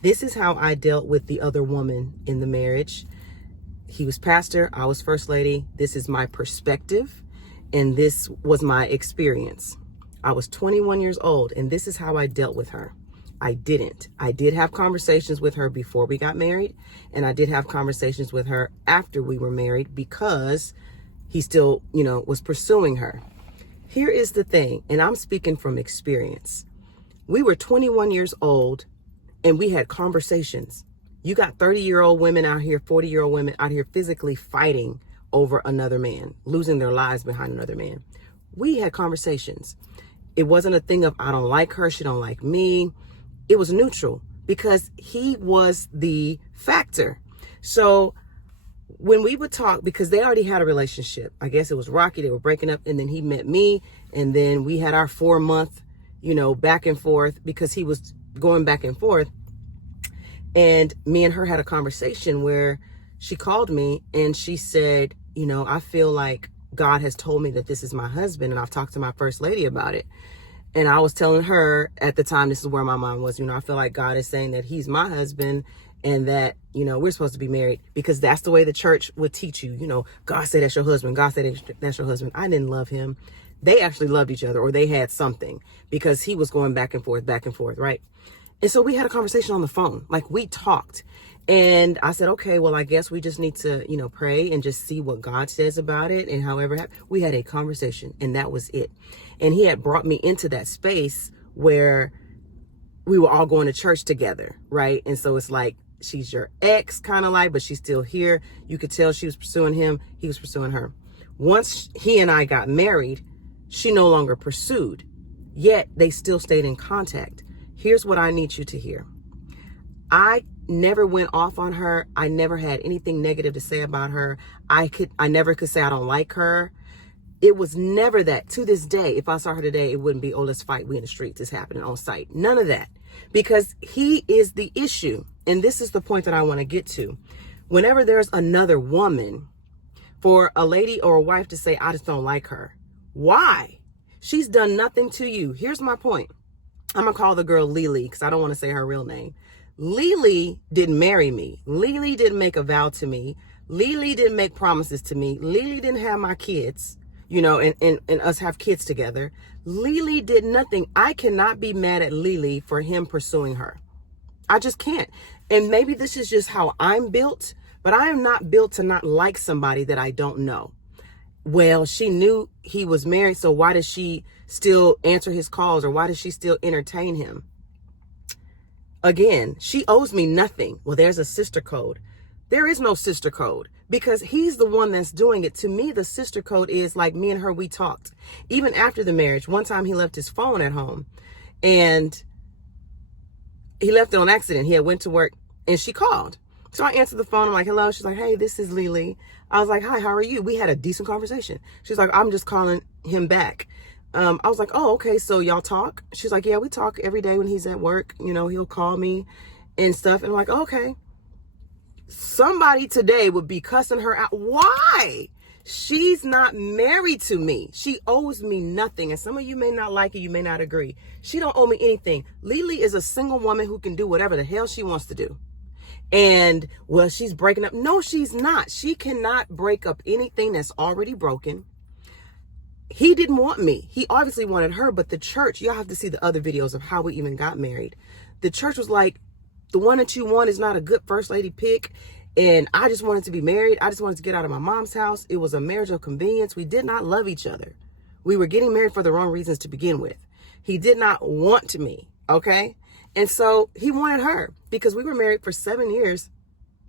This is how I dealt with the other woman in the marriage. He was pastor, I was first lady. This is my perspective, and this was my experience. I was 21 years old, and this is how I dealt with her. I did have conversations with her before we got married, and I did have conversations with her after we were married because he still, was pursuing her. Here is the thing, and I'm speaking from experience. We were 21 years old, and we had conversations. You got 30-year-old women out here, 40-year-old women out here physically fighting over another man, losing their lives behind another man. We had conversations. It wasn't a thing of, I don't like her, she don't like me. It was neutral because he was the factor. So when we would talk, because they already had a relationship, I guess it was rocky, they were breaking up, and then he met me, and then we had our 4-month, back and forth because he was going back and forth. And me and her had a conversation where she called me and she said, I feel like God has told me that this is my husband, and I've talked to my first lady about it. And I was telling her at the time, this is where my mind was, I feel like God is saying that he's my husband and that, we're supposed to be married because that's the way the church would teach you. God said that's your husband. God said that's your husband. I didn't love him. They actually loved each other, or they had something, because he was going back and forth, right? And so we had a conversation on the phone, like we talked. And I said, okay, well, I guess we just need to, pray and just see what God says about it. And however, we had a conversation, and that was it. And he had brought me into that space where we were all going to church together, right? And so it's like, she's your ex kind of like, but she's still here. You could tell she was pursuing him. He was pursuing her. Once he and I got married, she no longer pursued, yet they still stayed in contact. Here's what I need you to hear. I never went off on her. I never had anything negative to say about her. I never could say I don't like her. It was never that. To this day, if I saw her today, it wouldn't be, oh, let's fight. We in the streets. It's happening on site. None of that. Because he is the issue. And this is the point that I want to get to. Whenever there's another woman, for a lady or a wife to say, I just don't like her. Why? She's done nothing to you. Here's my point. I'm going to call the girl Lily because I don't want to say her real name. Lily didn't marry me. Lily didn't make a vow to me. Lily didn't make promises to me. Lily didn't have my kids, and us have kids together. Lily did nothing. I cannot be mad at Lily for him pursuing her. I just can't. And maybe this is just how I'm built, but I am not built to not like somebody that I don't know. Well, she knew he was married, so why does she still answer his calls, or why does she still entertain him? Again, she owes me nothing. Well, there's a sister code. There is no sister code because he's the one that's doing it. To me, the sister code is like me and her, we talked. Even after the marriage, one time he left his phone at home, and he left it on accident. He had went to work, and she called. So I answered the phone. I'm like, hello. She's like, hey, this is Lily. I was like, hi, how are you? We had a decent conversation. She's like, I'm just calling him back. I was like, oh, okay. So y'all talk? She's like, yeah, we talk every day when he's at work. He'll call me and stuff. And I'm like, okay. Somebody today would be cussing her out. Why? She's not married to me. She owes me nothing. And some of you may not like it. You may not agree. She don't owe me anything. Lily is a single woman who can do whatever the hell she wants to do. And, well, she's breaking up. No, she's not. She cannot break up anything that's already broken. He didn't want me. He obviously wanted her, but the church, y'all have to see the other videos of how we even got married. The church was like, the one that you want is not a good first lady pick. And I just wanted to be married. I just wanted to get out of my mom's house. It was a marriage of convenience. We did not love each other. We were getting married for the wrong reasons to begin with. He did not want me. Okay. And so he wanted her because we were married for 7 years,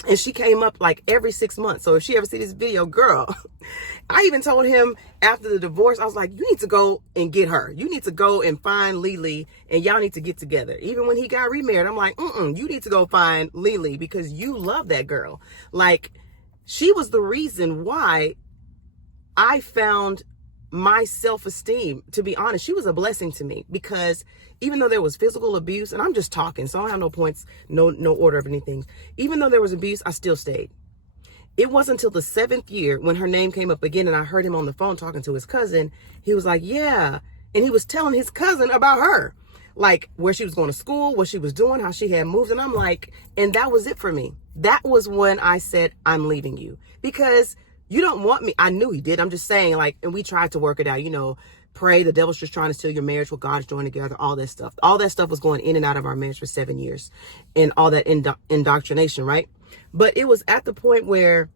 and she came up like every 6 months. So if she ever see this video, girl, I even told him after the divorce, I was like, you need to go and get her. You need to go and find Lily, and y'all need to get together. Even when he got remarried, I'm like, you need to go find Lily because you love that girl. Like, she was the reason why I found my self-esteem. To be honest, she was a blessing to me because even though there was physical abuse, and I'm just talking, so I don't have no points, no order of anything. Even though there was abuse, I still stayed. It wasn't until the 7th year when her name came up again and I heard him on the phone talking to his cousin. He was like, yeah. And he was telling his cousin about her. like where she was going to school, what she was doing, how she had moved. And I'm like, and that was it for me. That was when I said, I'm leaving you because you don't want me. I knew he did. I'm just saying, like, and we tried to work it out, pray. The devil's just trying to steal your marriage. What God's joined together, all that stuff. All that stuff was going in and out of our marriage for 7 years and all that indoctrination, right? But it was at the point where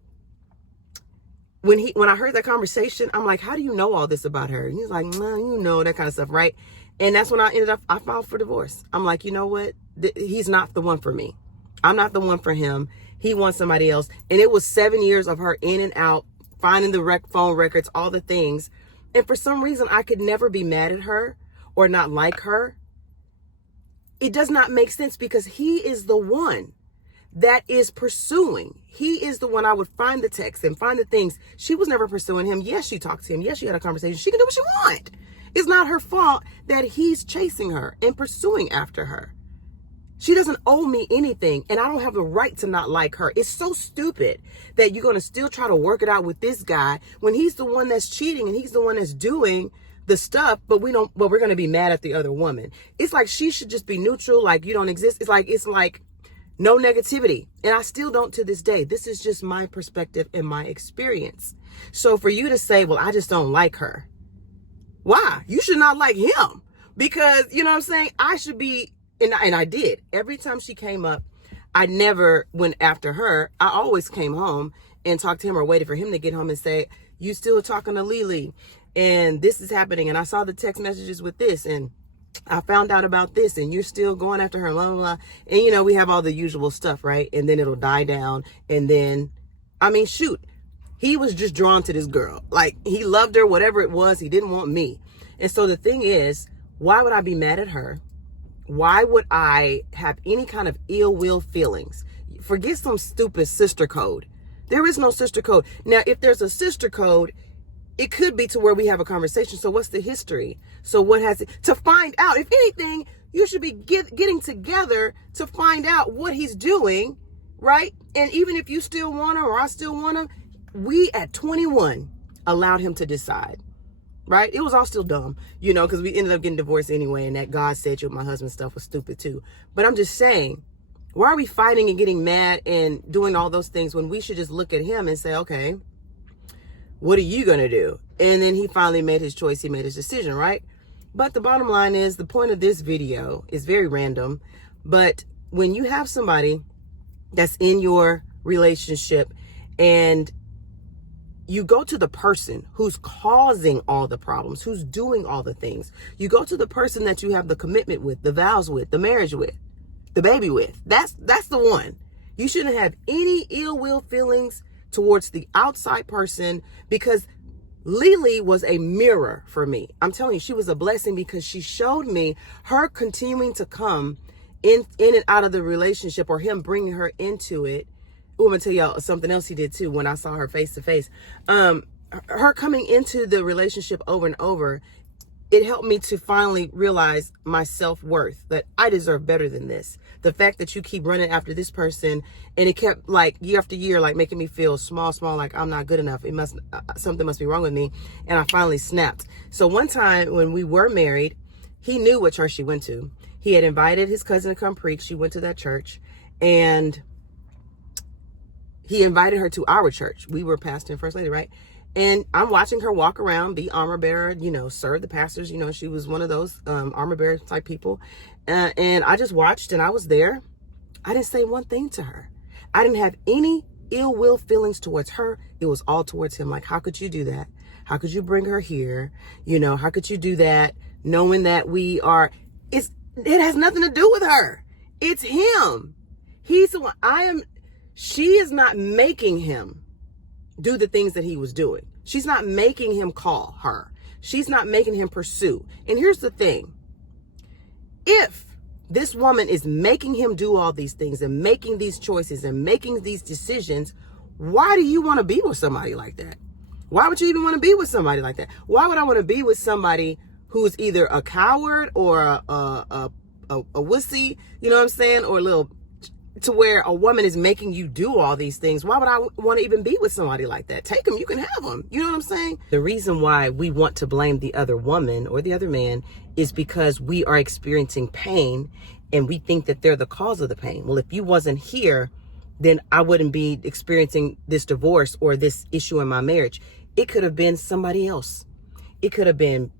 when I heard that conversation, I'm like, how do you know all this about her? And he's like, no, that kind of stuff, right? And that's when I filed for divorce. I'm like, you know what? He's not the one for me. I'm not the one for him. He wants somebody else. And it was 7 years of her in and out, finding the phone records, all the things. And for some reason, I could never be mad at her or not like her. It does not make sense because he is the one that is pursuing. He is the one. I would find the text and find the things. She was never pursuing him. Yes, she talked to him. Yes, she had a conversation. She can do what she wants. It's not her fault that he's chasing her and pursuing after her. She doesn't owe me anything, and I don't have the right to not like her. It's so stupid that you're going to still try to work it out with this guy when he's the one that's cheating and he's the one that's doing the stuff, but we're going to be mad at the other woman. It's like she should just be neutral, like you don't exist. It's like no negativity. And I still don't to this day. This is just my perspective and my experience. So for you to say, well, I just don't like her. Why? You should not like him because, you know what I'm saying? I should be, and I did. Every time she came up, I never went after her. I always came home and talked to him or waited for him to get home and say, you still talking to Lily and this is happening. And I saw the text messages with this and I found out about this and you're still going after her, blah, blah, blah. And, we have all the usual stuff, right? And then it'll die down. And then, shoot, he was just drawn to this girl. Like he loved her, whatever it was. He didn't want me. And so the thing is, why would I be mad at her? Why would I have any kind of ill will feelings? Forget some stupid sister code. There is no sister code. Now, if there's a sister code, it could be to where we have a conversation. So what's the history? So what has it to find out? If anything, you should be getting together to find out what he's doing, right? And even if you still want him or I still want him, we at 21 allowed him to decide, right? It was all still dumb, because we ended up getting divorced anyway. And that God said you with my husband stuff was stupid too. But I'm just saying, why are we fighting and getting mad and doing all those things when we should just look at him and say, okay, what are you going to do? And then he finally made his choice. He made his decision, right? But the bottom line is the point of this video is very random. But when you have somebody that's in your relationship and you go to the person who's causing all the problems, who's doing all the things, you go to the person that you have the commitment with, the vows with, the marriage with, the baby with. That's the one. You shouldn't have any ill will feelings towards the outside person because Lily was a mirror for me. I'm telling you, she was a blessing because she showed me her continuing to come in and out of the relationship or him bringing her into it. Oh, I'm going to tell y'all something else he did too when I saw her face to face. Her coming into the relationship over and over, it helped me to finally realize my self-worth, that I deserve better than this. The fact that you keep running after this person and it kept like year after year, like making me feel small, like I'm not good enough. It must, something must be wrong with me. And I finally snapped. So one time when we were married, he knew what church she went to. He had invited his cousin to come preach. She went to that church and he invited her to our church. We were pastor and first lady, right? And I'm watching her walk around, be armor bearer, serve the pastors. She was one of those armor bearer type people. And I just watched and I was there. I didn't say one thing to her. I didn't have any ill will feelings towards her. It was all towards him. Like, how could you do that? How could you bring her here? How could you do that? Knowing that it has nothing to do with her. It's him. He's the one. She is not making him do the things that he was doing. She's not making him call her. She's not making him pursue. And here's the thing. If this woman is making him do all these things and making these choices and making these decisions, why do you want to be with somebody like that? Why would you even want to be with somebody like that? Why would I want to be with somebody who's either a coward or a wussy, you know what I'm saying? Or a little, to where a woman is making you do all these things. Why would I want to even be with somebody like that? Take them, you can have them. You know what I'm saying? The reason why we want to blame the other woman or the other man is because we are experiencing pain and we think that they're the cause of the pain. Well, if you wasn't here, then I wouldn't be experiencing this divorce or this issue in my marriage. It could have been somebody else. It could have been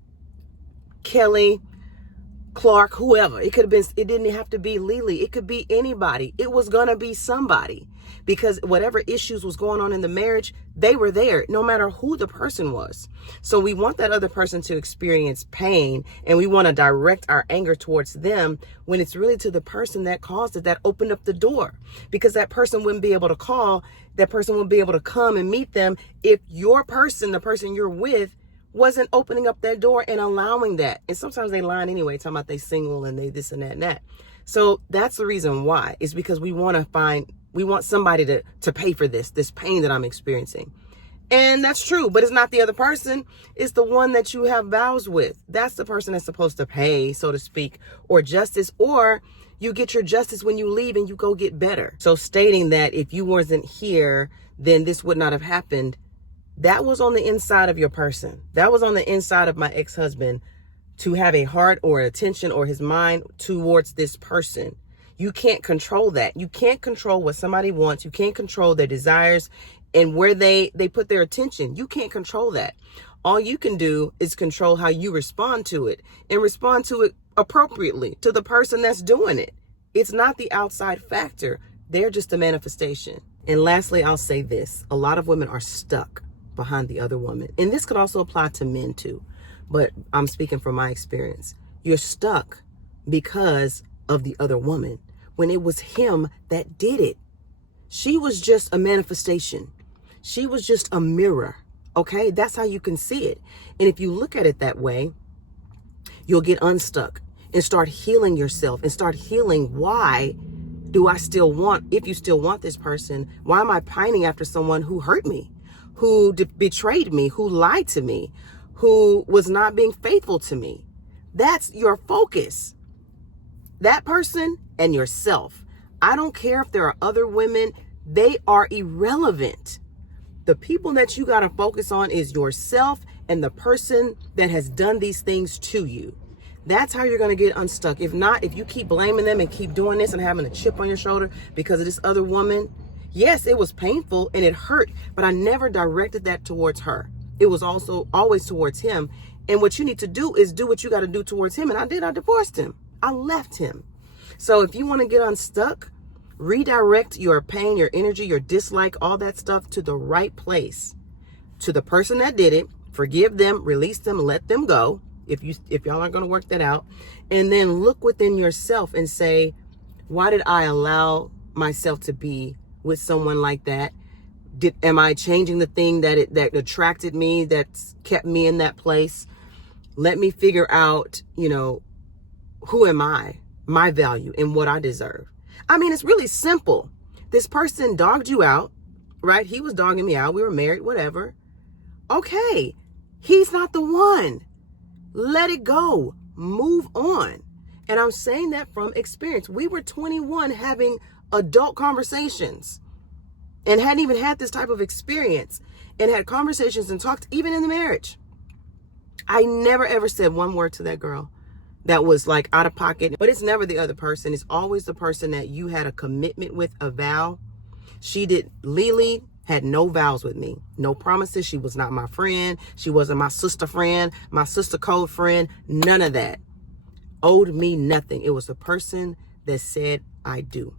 Kelly, Clark, whoever. It could have been, it didn't have to be Lily. It could be anybody. It was going to be somebody, because whatever issues was going on in the marriage, they were there no matter who the person was. So we want that other person to experience pain, and we want to direct our anger towards them when it's really to the person that caused it, that opened up the door, because that person wouldn't be able to call, that person wouldn't be able to come and meet them if your person, the person you're with, wasn't opening up that door and allowing that. And sometimes they lie anyway, talking about they single and they this and that and that. So that's the reason why. It's because we want somebody to pay for this pain that I'm experiencing. And that's true, but it's not the other person. It's the one that you have vows with. That's the person that's supposed to pay, so to speak, or justice, or you get your justice when you leave and you go get better. So stating that if you wasn't here, then this would not have happened. That was on the inside of your person. That was on the inside of my ex-husband, to have a heart or attention or his mind towards this person. You can't control that. You can't control what somebody wants. You can't control their desires and where they put their attention. You can't control that. All you can do is control how you respond to it, and respond to it appropriately to the person that's doing it. It's not the outside factor. They're just a manifestation. And lastly, I'll say this. A lot of women are stuck behind the other woman. And this could also apply to men too, but I'm speaking from my experience. You're stuck because of the other woman when it was him that did it. She was just a manifestation. She was just a mirror. Okay, that's how you can see it. And if you look at it that way, you'll get unstuck and start healing yourself and start healing. Why do I still want, if you still want this person, why am I pining after someone who hurt me, who betrayed me, who lied to me, who was not being faithful to me? That's your focus. That person and yourself. I don't care if there are other women. They are irrelevant. The people that you got to focus on is yourself and the person that has done these things to you. That's how you're going to get unstuck. If not, if you keep blaming them and keep doing this and having a chip on your shoulder because of this other woman, yes, it was painful and it hurt, but I never directed that towards her. It was also always towards him. And what you need to do is do what you got to do towards him. And I did. I divorced him. I left him. So if you want to get unstuck, redirect your pain, your energy, your dislike, all that stuff to the right place, to the person that did it. Forgive them, release them, let them go. If y'all aren't going to work that out, and then look within yourself and say, why did I allow myself to be with someone like that? Am I changing the thing that attracted me, that kept me in that place? Let me figure out, who am I, my value, and what I deserve. I mean, it's really simple. This person dogged you out, right? He was dogging me out. We were married, whatever. Okay, he's not the one. Let it go. Move on. And I'm saying that from experience. We were 21 having adult conversations and hadn't even had this type of experience, and had conversations and talked even in the marriage. I never ever said one word to that girl that was like out of pocket, but it's never the other person. It's always the person that you had a commitment with, a vow. Lily had no vows with me, no promises. She was not my friend. She wasn't my sister friend, my sister code friend, none of that. Owed me nothing. It was the person that said, I do.